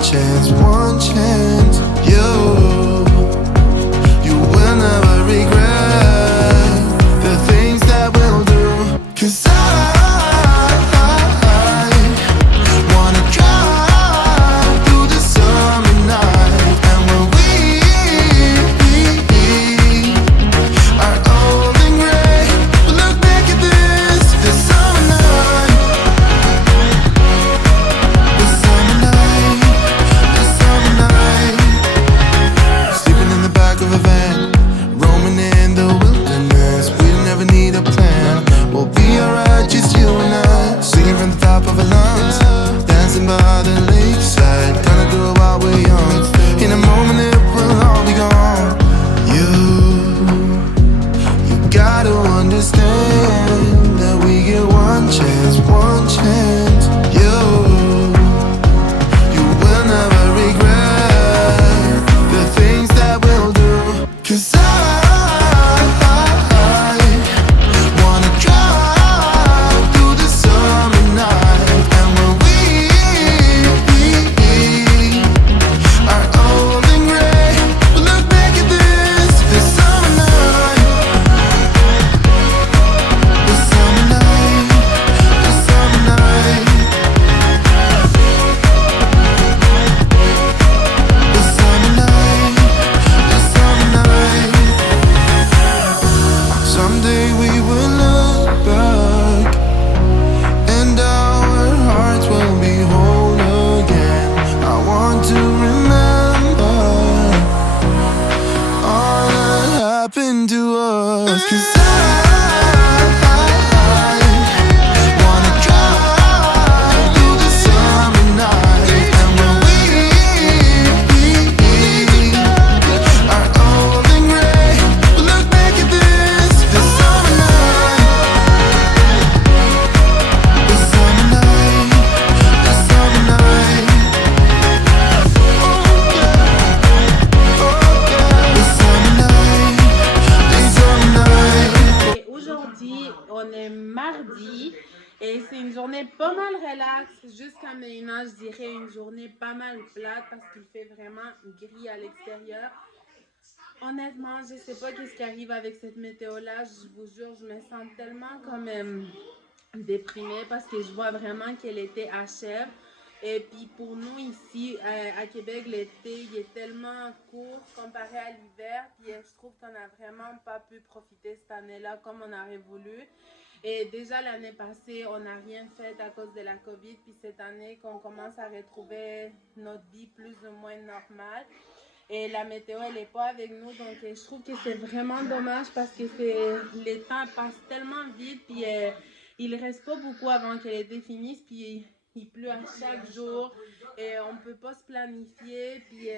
one chance. You will never regret the things that we'll do. 'Cause I wanna drive through the summer night. And when we are old and gray, we'll look back at this summer night. This summer night, this summer night. Sleeping in the back of a van, roaming in the wilderness. We'll never need a plan. We'll be alright, just you and I. Singing from the top of our lungs, dancing by the lakeside. Gonna do it while we're young. In a moment it will all be gone. You gotta understand that we get one chance, one chance. You will never regret the things that we'll do. 'Cause I wanna drive through the summer night. And when we are old and gray, we'll look back at this summer night. This summer night, this summer night. This summer night, this summer night. Someday we will look back and our hearts will be whole again. I want to remember all that happened to us. 'Cause I wanna drive through the summer night. And when we are old and gray, we'll look back at this summer night. This summer night, this summer night. This summer night, this summer night. Et aujourd'hui, on est mardi et c'est une journée pas mal relax jusqu'à maintenant. Je dirais une journée pas mal plate parce qu'il fait vraiment gris à l'extérieur. Honnêtement, je sais pas qu'est-ce qui arrive avec cette météo-là. Je vous jure, je me sens tellement comme déprimée parce que je vois vraiment que l'été achève. Et puis pour nous ici à Québec, l'été il est tellement court comparé à l'hiver. Puis je trouve qu'on n'a vraiment pas pu profiter cette année-là comme on aurait voulu. Et déjà l'année passée, on n'a rien fait à cause de la COVID. Puis cette année qu'on commence à retrouver notre vie plus ou moins normale. Et la météo, elle n'est pas avec nous. Donc je trouve que c'est vraiment dommage parce que les temps passent tellement vite. Puis il reste pas beaucoup avant que l'été finisse. Puis il pleut à chaque jour et on peut pas se planifier. Puis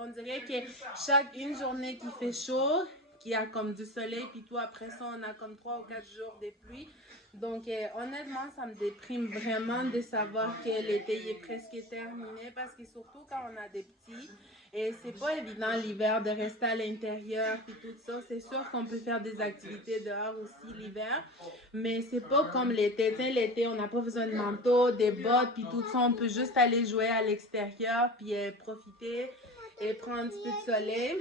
on dirait que une journée qui fait chaud, qui a comme du soleil, puis tout après ça, on a comme 3 ou 4 jours de pluie. Donc honnêtement, ça me déprime vraiment de savoir que l'été est presque terminé parce que surtout quand on a des petits, et c'est pas évident l'hiver de rester à l'intérieur puis tout ça. C'est sûr qu'on peut faire des activités dehors aussi l'hiver, mais c'est pas comme l'été. Tu sais, l'été, on n'a pas besoin de manteau, des bottes puis tout ça. On peut juste aller jouer à l'extérieur puis profiter et prendre un petit peu de soleil.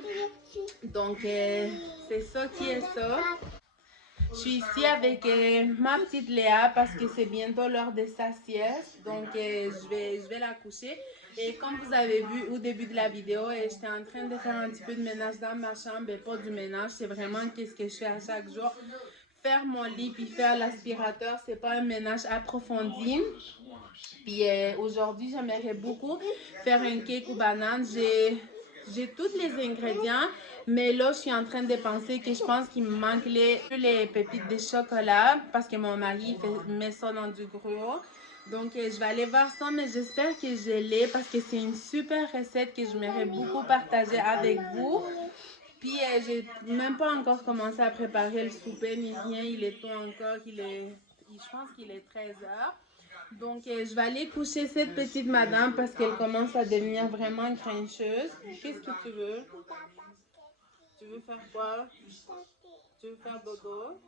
Donc c'est ça qui est ça. Je suis ici avec ma petite Léa parce que c'est bientôt l'heure de sa sieste. Donc, je vais la coucher. Et comme vous avez vu au début de la vidéo, j'étais en train de faire un petit peu de ménage dans ma chambre. Et pas du ménage, c'est vraiment qu'est-ce que je fais à chaque jour. Faire mon lit puis faire l'aspirateur, c'est pas un ménage approfondi. Puis aujourd'hui, j'aimerais beaucoup faire un cake aux bananes. J'ai tous les ingrédients, mais là, je suis en train de penser que je pense qu'il me manque les pépites de chocolat parce que mon mari met ça dans du gruau. Donc, je vais aller voir ça, mais j'espère que je l'ai parce que c'est une super recette que j'aimerais beaucoup partager avec vous. Puis, j'ai même pas encore commencé à préparer le souper ni rien. Il est tôt encore. Je pense qu'il est 13h. Donc, je vais aller coucher cette petite madame parce qu'elle commence à devenir vraiment grincheuse. Qu'est-ce que tu veux? Tu veux faire quoi? Tu veux faire dodo?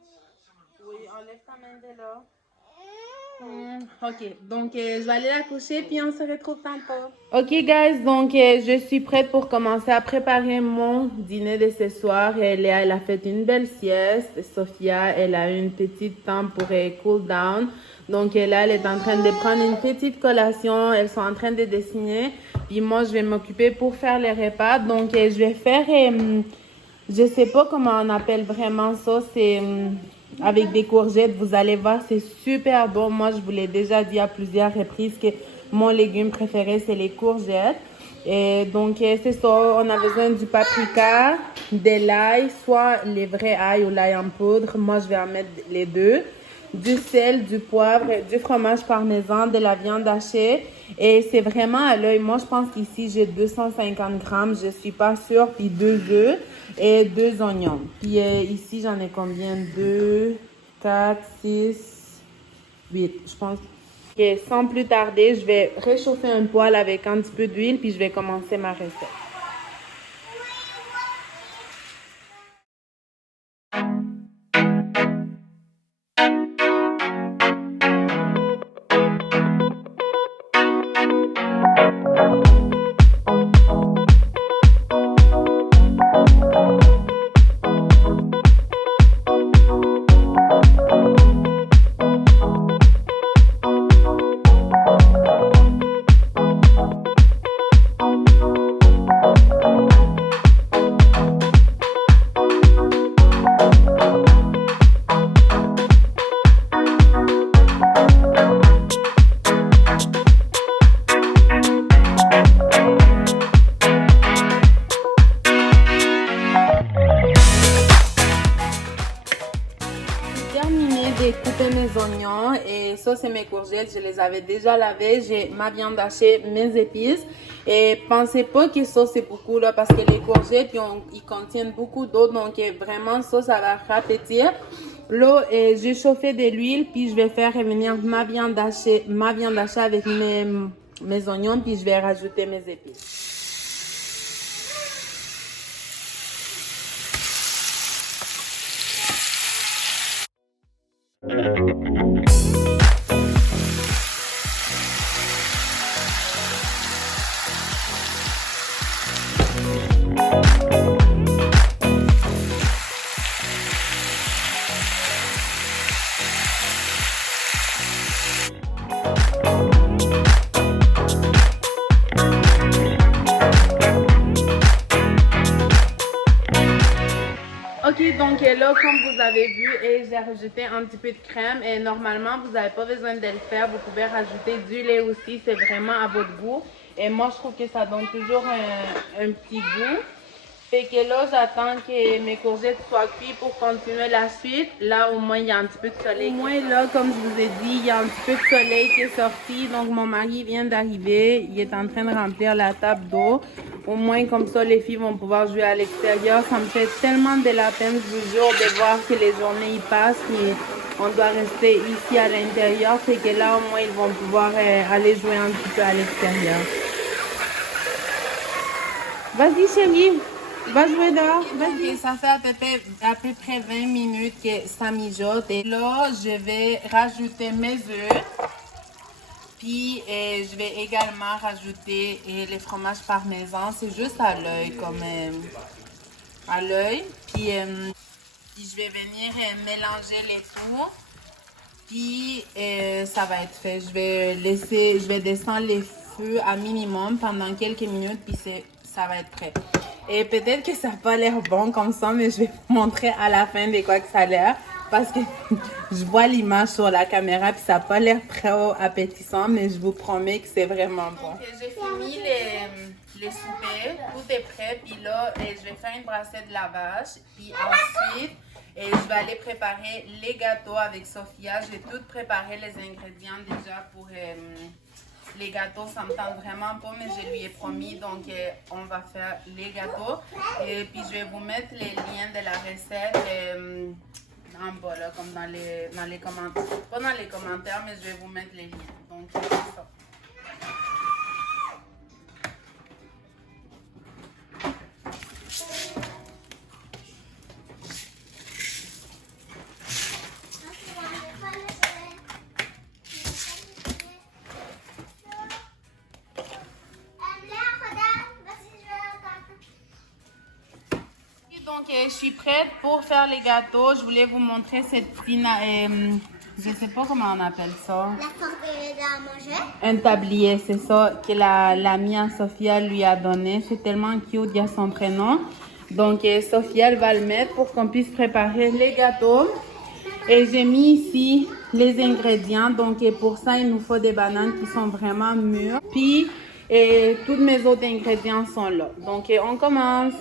Oui, enlève ta main de là. Ok, donc je vais aller la coucher puis on se retrouve tantôt. Ok guys, donc je suis prête pour commencer à préparer mon dîner de ce soir. Léa, elle a fait une belle sieste. Sophia, elle a eu une petite temps pour cool down. Donc là, elle est en train de prendre une petite collation. Elles sont en train de dessiner. Puis moi, je vais m'occuper pour faire les repas. Donc je vais faire, je sais pas comment on appelle vraiment ça. C'est avec des courgettes, vous allez voir, c'est super bon. Moi, je vous l'ai déjà dit à plusieurs reprises que mon légume préféré, c'est les courgettes. Et donc, c'est ça, on a besoin du paprika, de l'ail, soit les vrais ail ou l'ail en poudre. Moi, je vais en mettre les deux. Du sel, du poivre, du fromage parmesan, de la viande hachée. Et c'est vraiment à l'œil. Moi, je pense qu'ici, j'ai 250 grammes, je suis pas sûre. Puis 2 œufs et 2 oignons. Puis ici, j'en ai combien? 2, 4, 6, 8. Je pense que sans plus tarder, je vais réchauffer un poêle avec un petit peu d'huile. Puis je vais commencer ma recette. De couper mes oignons et ça c'est mes courgettes, je les avais déjà lavées, j'ai ma viande hachée, mes épices et pensez pas que ça c'est beaucoup là parce que les courgettes ils contiennent beaucoup d'eau donc vraiment ça va rapetir. Là j'ai chauffé de l'huile puis je vais faire revenir ma viande hachée avec mes oignons puis je vais rajouter mes épices. Ok, donc là, comme vous avez vu, j'ai rajouté un petit peu de crème et normalement, vous n'avez pas besoin de le faire. Vous pouvez rajouter du lait aussi, c'est vraiment à votre goût. Et moi, je trouve que ça donne toujours un petit goût. Fait que là, j'attends que mes courgettes soient cuites pour continuer la suite. Là, au moins, il y a un petit peu de soleil. Au moins, là, comme je vous ai dit, il y a un petit peu de soleil qui est sorti. Donc, mon mari vient d'arriver. Il est en train de remplir la table d'eau. Au moins, comme ça, les filles vont pouvoir jouer à l'extérieur. Ça me fait tellement de la peine, je vous jure, de voir que les journées y passent. Mais on doit rester ici à l'intérieur. Fait que là, au moins, ils vont pouvoir aller jouer un petit peu à l'extérieur. Vas-y, chérie. Va jouer dehors. Okay, ça fait à peu près 20 minutes que ça mijote. Et là, je vais rajouter mes œufs. Puis, je vais également rajouter les fromages parmesan. C'est juste à l'œil, comme à l'œil. Puis, je vais venir mélanger les tout. Puis, ça va être fait. Je vais descendre les feux à minimum pendant quelques minutes. Puis, ça va être prêt. Et peut-être que ça n'a pas l'air bon comme ça, mais je vais vous montrer à la fin de quoi que ça a l'air. Parce que je vois l'image sur la caméra, puis ça n'a pas l'air très appétissant, mais je vous promets que c'est vraiment bon. Okay, j'ai fini les soupers, tout est prêt. Puis là, je vais faire une brassée de lavage. Puis ensuite, je vais aller préparer les gâteaux avec Sophia. J'ai tout préparé les ingrédients déjà pour... les gâteaux, ça me tente vraiment pas, mais je lui ai promis, donc on va faire les gâteaux. Et puis je vais vous mettre les liens de la recette en bas, là, comme dans les commentaires. Pas dans les commentaires, mais je vais vous mettre les liens. Donc c'est ça. Donc, je suis prête pour faire les gâteaux. Je voulais vous montrer cette petite... je sais pas comment on appelle ça. La forme à manger. Un tablier, c'est ça que l'amie à Sophia lui a donné. C'est tellement cute, il y a son prénom. Donc, Sophia, elle va le mettre pour qu'on puisse préparer les gâteaux. Et j'ai mis ici les ingrédients. Donc, pour ça, il nous faut des bananes qui sont vraiment mûres. Puis, tous mes autres ingrédients sont là. Donc, on commence.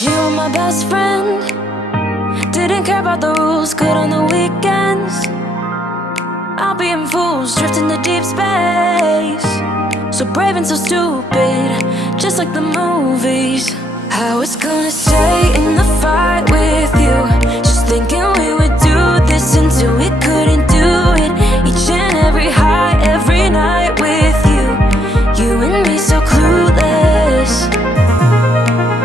You were my best friend. Didn't care about the rules, good on the weekends. I'll be in fools, drifting to deep space. So brave and so stupid, just like the movies. I was gonna stay in the fight with you, just thinking we would do this until we couldn't do it. Each and every high, every night with you. You and me so clueless.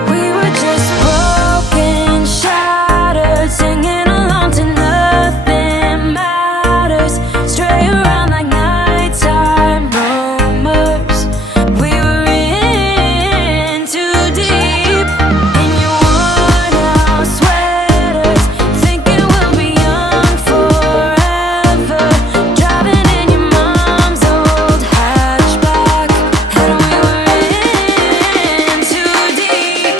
We were just broken, shattered, singing along to nothing matters. Stray around like nighttime rumors. We were in too deep. In your worn out sweaters, thinking we'll be young forever. Driving in your mom's old hatchback, and we were in too deep.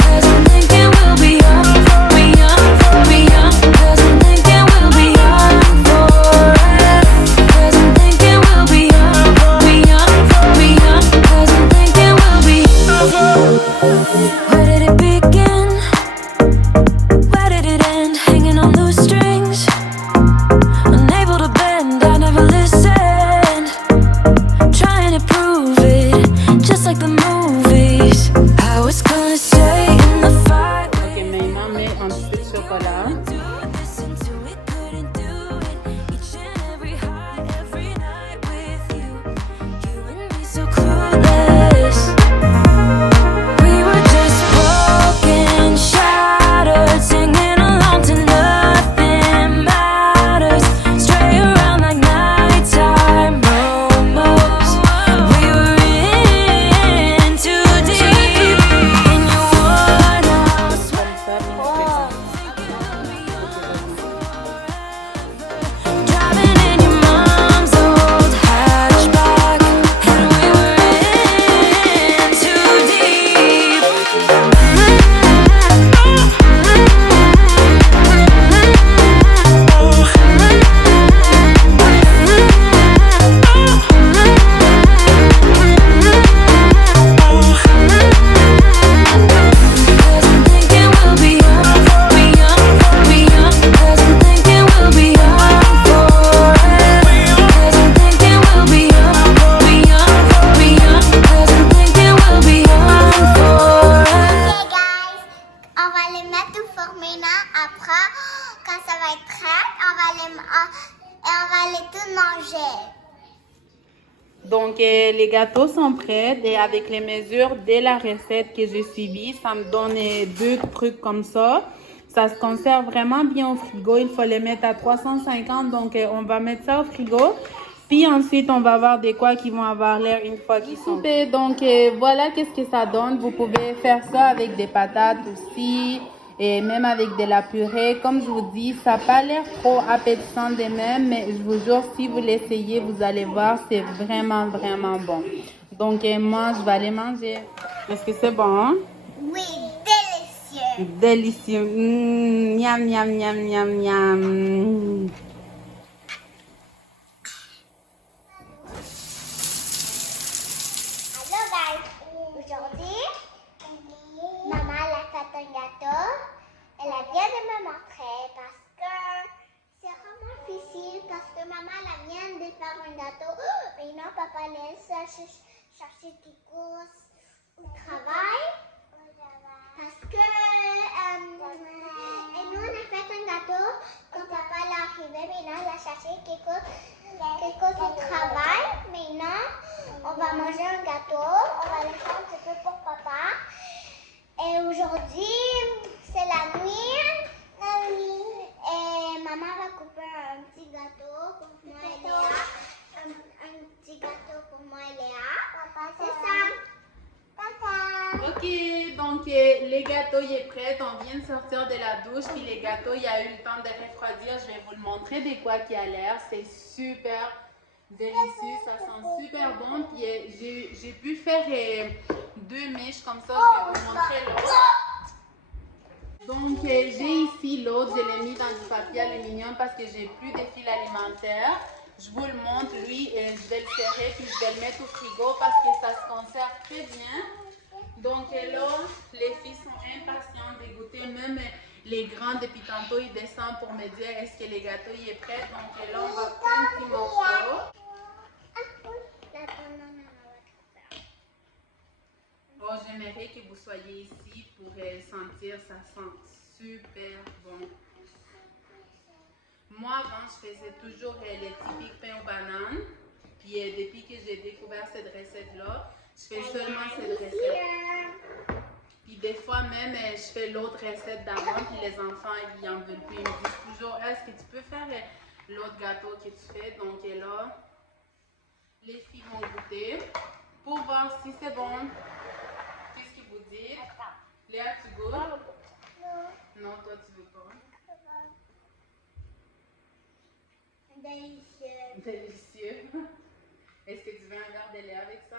Cause I'm thinking we'll be young, be young, be young. Cause I'm thinking we'll be young forever. Cause I'm thinking we'll be young, be young, be young. Cause I'm thinking we'll be. Where did it begin? Where did it end? Hanging on loose strings, unable to bend. I never listened, trying to prove it, just like the movies. I was gonna stay in the fight Ok, with maintenant, on met un petit peu de chocolat. do this until we couldn't do it. Each and every high, every night with you. You and me so clueless. We were just broken, shattered, singing along to nothing matters. Stray around like nighttime rumors. We were in too deep. In your worn out Comme ça, driving in your mom's old hatchback, and we were in too deep. Cause I'm thinking we'll be young, be young, be young. Cause I'm thinking we'll be young forever. Cause I'm thinking we'll be young, be young, be young. Cause I'm thinking we'll be young forever. Ok guys, on va les mettre tout formés là. Après, quand ça va être prêt, on va les tout manger. Donc, les gâteaux sont prêts et avec les mesures de la recette que j'ai suivie, ça me donne 2 trucs comme ça. Ça se conserve vraiment bien au frigo. Il faut les mettre à 350. Donc, on va mettre ça au frigo. Puis ensuite, on va voir des quoi qui vont avoir l'air une fois qu'ils sont prêts. Donc, voilà qu'est-ce que ça donne. Vous pouvez faire ça avec des patates aussi. Et même avec de la purée. Comme je vous dis, ça n'a pas l'air trop appétissant de même. Mais je vous jure, si vous l'essayez, vous allez voir, c'est vraiment, vraiment bon. Donc, moi, je vais aller manger. Est-ce que c'est bon? Hein? Oui, délicieux. Délicieux. Miam, miam, miam, miam, miam. Hello guys, aujourd'hui, maman elle a fait un gâteau. Elle a vient de me montrer parce que c'est vraiment difficile parce que maman elle vient de faire un gâteau. Et non, papa laisse chercher des courses au travail. Parce que et nous on a fait un gâteau quand papa est arrivé, mais là il a cherché quelque chose. à cause du travail. Maintenant, on va manger un gâteau. On va le faire un petit peu pour papa. Et aujourd'hui, c'est la nuit. Et maman va couper un petit gâteau pour moi et Léa. Un petit gâteau pour moi et Léa. C'est ça. Papa. Ok, donc les gâteaux, il est prêt. On vient de sortir de la douche. Puis les gâteaux, il y a eu le temps de refroidir. Je vais vous le montrer de quoi qui a l'air. C'est super délicieux. Ça sent super bon. Puis j'ai pu faire 2 mèches comme ça. Je vais vous montrer l'autre. Donc j'ai ici l'autre. Je l'ai mis dans du papier aluminium parce que j'ai plus de fil alimentaire. Je vous le montre, lui, et je vais le serrer puis je vais le mettre au frigo parce que ça se conserve très bien. Donc là, les filles sont impatientes de goûter. Même les grands depuis tantôt, ils descendent pour me dire est-ce que les gâteaux y est prêt. Donc là, on va prendre un petit morceau. Oh, j'aimerais que vous soyez ici pour sentir, ça sent super bon. Moi, avant, je faisais toujours les typiques pains aux bananes. Puis depuis que j'ai découvert cette recette-là, je fais seulement cette recette. Puis des fois même, je fais l'autre recette d'avant, puis les enfants, ils en veulent plus. Ils me disent toujours, est-ce que tu peux faire l'autre gâteau que tu fais? Donc là, les filles vont goûter pour voir si c'est bon. Qu'est-ce que vous dites? Léa, tu goûtes? Non, toi, tu veux pas. Délicieux. Délicieux. Est-ce que tu veux un verre de lait avec ça?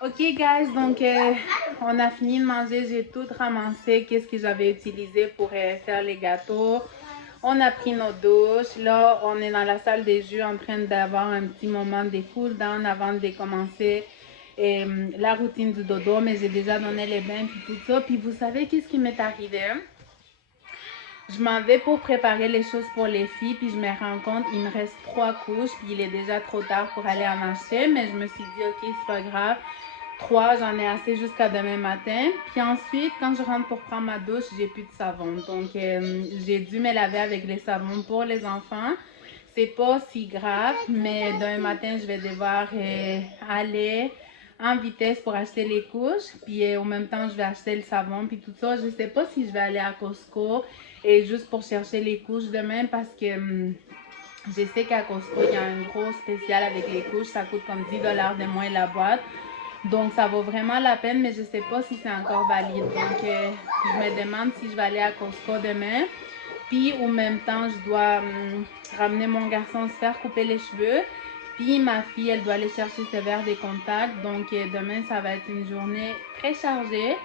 Ok guys, donc on a fini de manger, j'ai tout ramassé, qu'est-ce que j'avais utilisé pour faire les gâteaux. On a pris nos douches, là on est dans la salle des jus en train d'avoir un petit moment de cool down avant de commencer la routine du dodo, mais j'ai déjà donné les bains puis tout ça. Puis vous savez qu'est-ce qui m'est arrivé? Je m'en vais pour préparer les choses pour les filles, puis je me rends compte il me reste 3 couches, puis il est déjà trop tard pour aller en acheter, mais je me suis dit ok, c'est pas grave. 3, j'en ai assez jusqu'à demain matin. Puis ensuite, quand je rentre pour prendre ma douche, j'ai plus de savon. Donc, j'ai dû me laver avec les savons pour les enfants. C'est pas si grave, mais demain matin, je vais devoir aller en vitesse pour acheter les couches. Puis au même temps, je vais acheter le savon, puis tout ça. Je sais pas si je vais aller à Costco et juste pour chercher les couches demain parce que je sais qu'à Costco, il y a un gros spécial avec les couches. Ça coûte comme 10 $ de moins la boîte. Donc, ça vaut vraiment la peine, mais je ne sais pas si c'est encore valide. Donc, je me demande si je vais aller à Costco demain. Puis, au même temps, je dois ramener mon garçon se faire couper les cheveux. Puis, ma fille, elle doit aller chercher ses verres de contact. Donc, demain, ça va être une journée très chargée.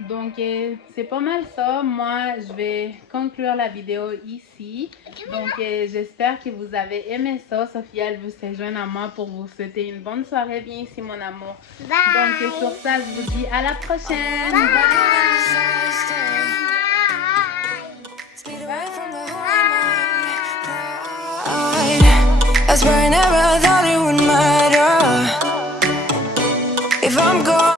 Donc, c'est pas mal ça. Moi, je vais conclure la vidéo ici. Donc, j'espère que vous avez aimé ça. Sophia, elle veut se joindre à moi pour vous souhaiter une bonne soirée. Viens ici, mon amour. Bye. Donc, sur ça, je vous dis à la prochaine. Bye. That's why I never thought it would matter if I'm gone.